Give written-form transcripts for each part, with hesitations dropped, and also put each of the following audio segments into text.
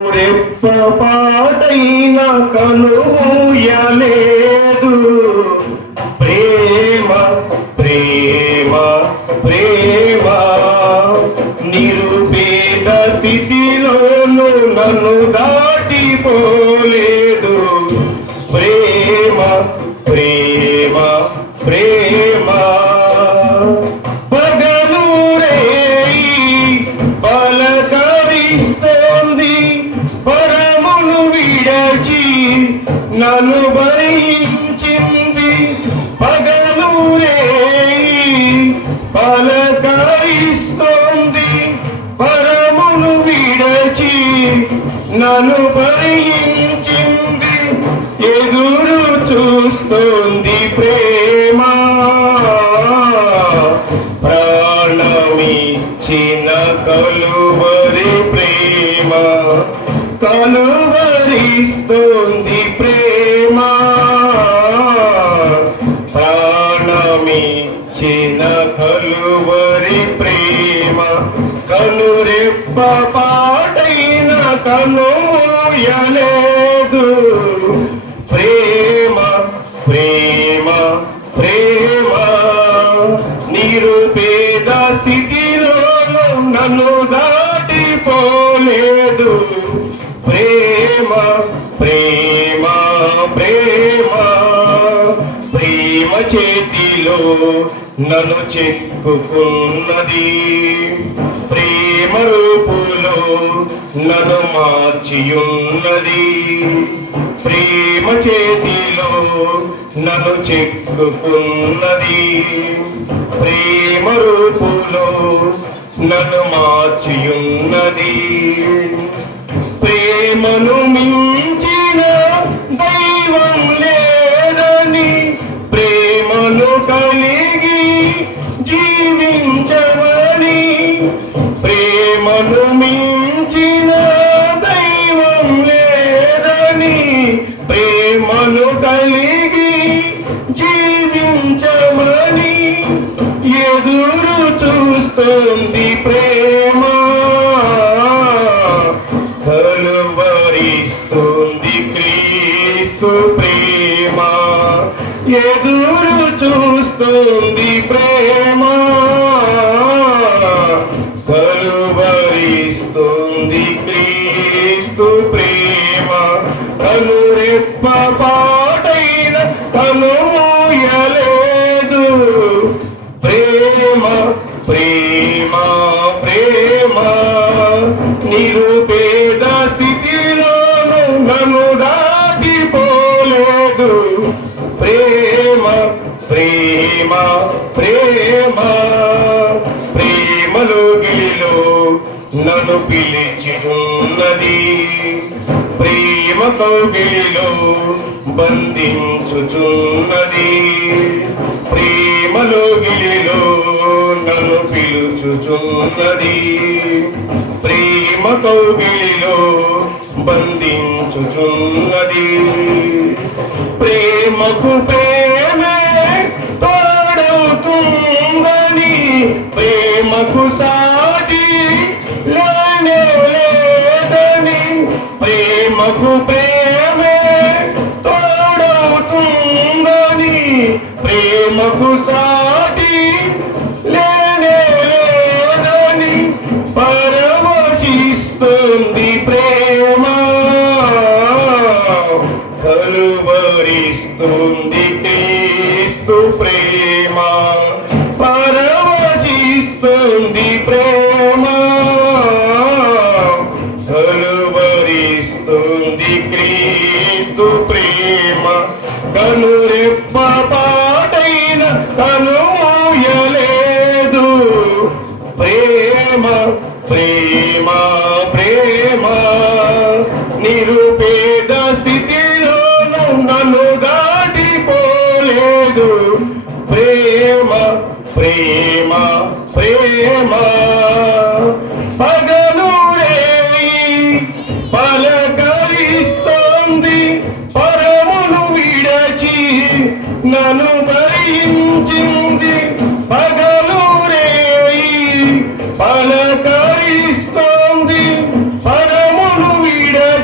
రెప్పపాటైన కనుమూయలేదు. ప్రేమ ప్రేమ ప్రేమ నిరుపేద స్థితిలోనూ నన్ను దాటిపోలేదు. ప్రేమ ప్రేమ ప్రేమ నన్ను భరించింది. పగలు పలకరిస్తోంది, పరమును విడచి నన్ను భరించింది. ఎదురు చూస్తోంది ప్రేమ, ప్రాణమిచ్చిన కలువరి ప్రేమ, కలువరిస్తోంది ప్రేమ, ప్రాణమిచ్చిన కలువరి ప్రేమ. కనురెప్పపాటైన కనుమూయలేదు. ప్రేమ ప్రేమ ప్రేమ నిరుపేద స్థితిలో నన్ను దాటిపోలేదు. ప్రేమ ప్రేమ ప్రేమ ప్రేమ చేతిలో నన్ను చెక్కుకున్నది. ప్రేమ రూపులో నన్ను మార్చియున్నది. ప్రేమ చేతిలో నన్ను చెక్కుకున్నది. ప్రేమ రూపులో నన్ను మార్చియున్నది. ప్రేమను మించిన దైవం లేదని, ప్రేమను కలిగి జీవించమని. ప్రేమను మించిన దైవం లేదని, ప్రేమను కలిగి జీవించమని ఎదురు చూస్తోంది ప్రేమ, కలువరిస్తోంది క్రీస్తు ప్రేమ. ఎదురు చూస్తోంది ప్రేమ, కలువరిస్తోంది క్రీస్తు ప్రేమ. కనురెప్పపాటైన కనుమూయలేదు. ప్రేమ ప్రేమ ప్రేమ నిరుపేద స్థితిలోనూ నన్ను దాటిపోలేదు. ప్రేమ ప్రేమ ప్రేమ ప్రేమలో గిలిలో నన్ను పిలిచిచున్నది. ప్రేమ కౌగిలిలో బంధించుచున్నది. ప్రేమలో గిలిలో నన్ను పిలుచుచున్నది. ప్రేమ కౌగిలిలో బంధించుచున్నది. ప్రేమకు ప్రేమే తోడవుతుందని, ప్రేమకు సాటి లేనే లేదని. ప్రేమకు ప్రేమే తోడవుతుందని, ప్రేమకు సాటి లేనే లేదని పరవశిస్తుంది ప్రేమ, కలువరిస్తుంది.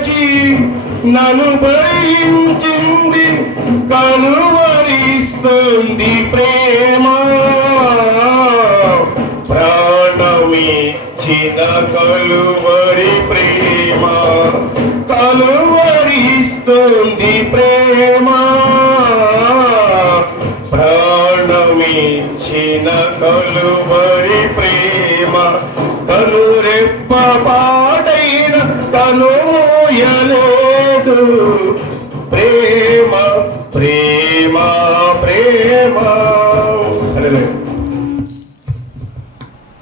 విడచి నన్ను భరించింది కలువరిస్తుంది ప్రేమ ప్రాణమిచ్చిన కలువరి ప్రేమ కలువరిస్తుంది ప్రేమ ప్రాణమిచ్చిన కలువరి ప్రేమ కనురెప్ప పాటైన కనుయలేదు